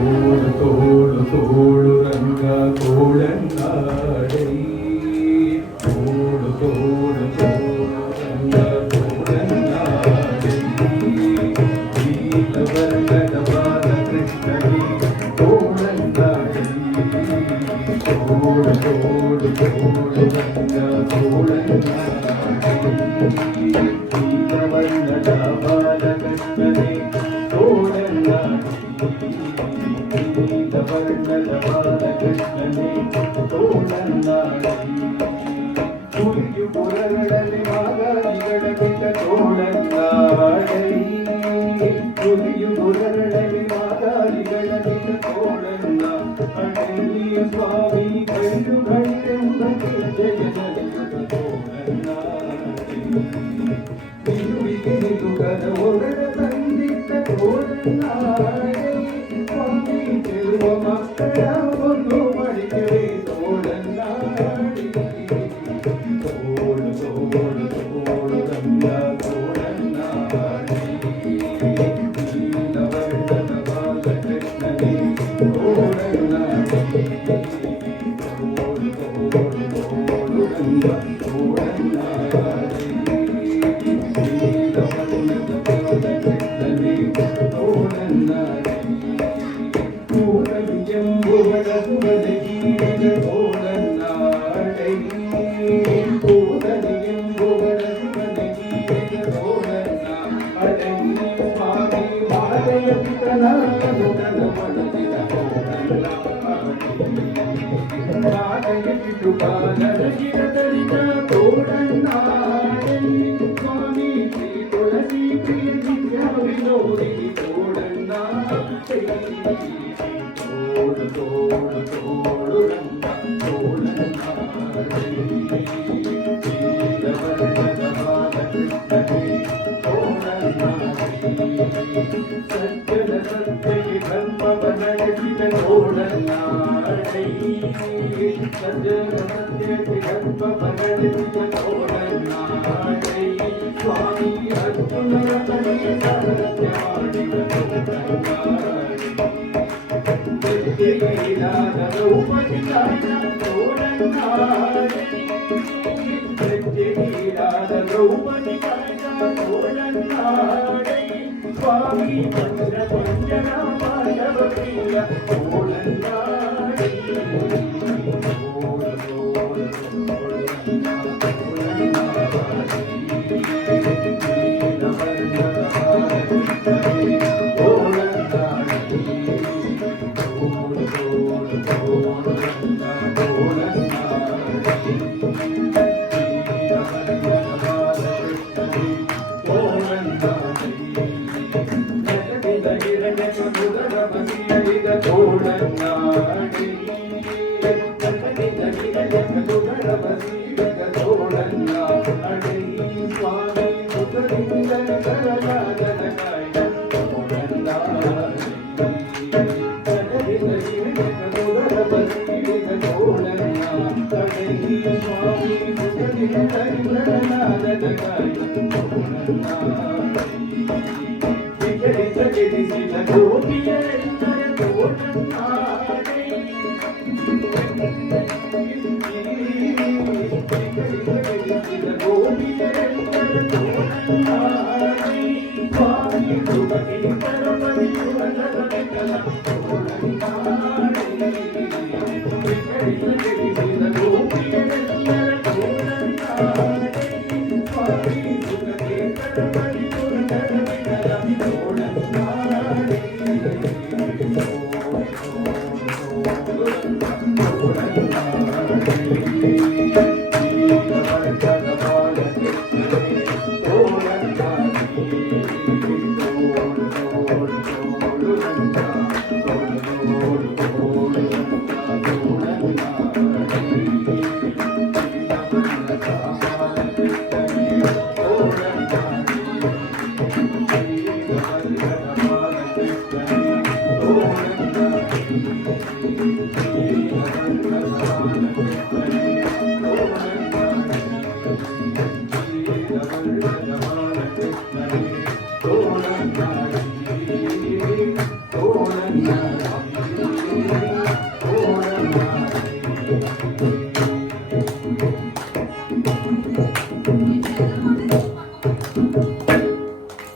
ತೋಳು ತೋಳು ರಂಗ ತೋಳನ್ನಾಡೈ ತೋಳು ತೋಳು ತೋಳು ರಂಗ ತೋಳನ್ನಾಡೈ ನೀಲವರ್ಣದ ಬಾಲಕೃಷ್ಣನೇ ತೋಳನ್ನಾಡೈ ತೋಳು ತೋಳು ತೋಳು ರಂಗ ತೋಳನ್ನಾಡೈ ನೀಲವರ್ಣದ ಬಾಲಕೃಷ್ಣನೇ ವರ್ಣದ ಬಾಲಕೃಷ್ಣನೇ ತೋಳನ್ನಾಡೈ ತುಳಿಯು ಪುರಗಳಲ್ಲಿ ಮಾಗಾದಿಗಳ ಬಿಟ್ಟ ತೋಳನ್ನಾಡೈ ತುಳಿಯು ಪುರಗಳಲ್ಲಿ ಮಾಗಾದಿಗಳ ಬಿಟ್ಟ ತೋಳನ್ನಾಡೈ ಸ್ವಾಮಿ ಕೈಯುಗಳೆಂಬ ಜಯದಲಿಯುತ ತೋಳನ್ನಾಡೈ ತಿರುವಿಗೆ ನಿಲುಗದ ಹೊರಡ ತಂದಿಟ್ಟ ತೋಳನ್ನಾಡೈ ಮಕ್ಕಳ ಒಂದು ಮಡಿಕೆರೆ ತೋಳನ್ನಾಡಿ ತೋಳು ತೋಳು ತೋಳು ರಂಗ ತೋಳನ್ನಾಡಿ ನೀಲವರ್ಣದ ಬಾಲಕೃಷ್ಣನೇ ತೋಳನ್ನಾಡಿ ತೋಳು ತೋಳು ತೋಳು ರಂಗ ತೋಳನ್ನಾಡಿ ನೀಲವರ್ಣದ ಬಾಲಕೃಷ್ಣನೇ ತೋಳನ್ನಾಡಿ ಎಂಬುವಡಸುವದಗೀಗ ತೋಳನ್ನಾಡೈ ಎಂಬುವಡಸುವದಗೀಗ ತೋಳನ್ನಾಡೈ ಸ್ವಾಮಿ ಮಾತೆಯ ಪಿತನಾದನು ಮಡದಿದ ಮಾತೆಯ ಪಿತೃಪಾಲರಗಿರ ತರಿದ ತೋಳನ್ನಾಡೈ ಸ್ವಾಮಿ ಶ್ರೀ ತುಳಸಿ ಪ್ರಿಯ ನಿತ್ಯ ವಿನೋದಿ ತೋಳನ್ನಾಡೈ ತೋಳು ತೋಳು ತೋಳು ರಂಗ ತೋಳನ್ನಾಡೈ ನೀಲವರ್ಣದ ಬಾಲಕೃಷ್ಣನೇ ತೋಳನ್ನಾಡೈ ಸಜ್ಜನ ಸತ್ಯಕ್ಕೆ ಧರ್ಮವ ನಡೆಸಿದ ತೋಳನ್ನಾಡೈ ಸಜ್ಜನ ಸತ್ಯಕ್ಕೆ ಧರ್ಮವ ನಡೆಸಿದ ತೋಳನ್ನಾಡೈ ಸ್ವಾಮಿ ಅರ್ಜುನರ ತನಕ ಸಾರಥ್ಯ ಮಾಡಿದ ಸ್ವಾಮಿ ಪಂಚ ಪಂಚನ ಪಾಂಡವರಿಲ್ಲ ತೋಳನ್ನಾಡೈ Thank you.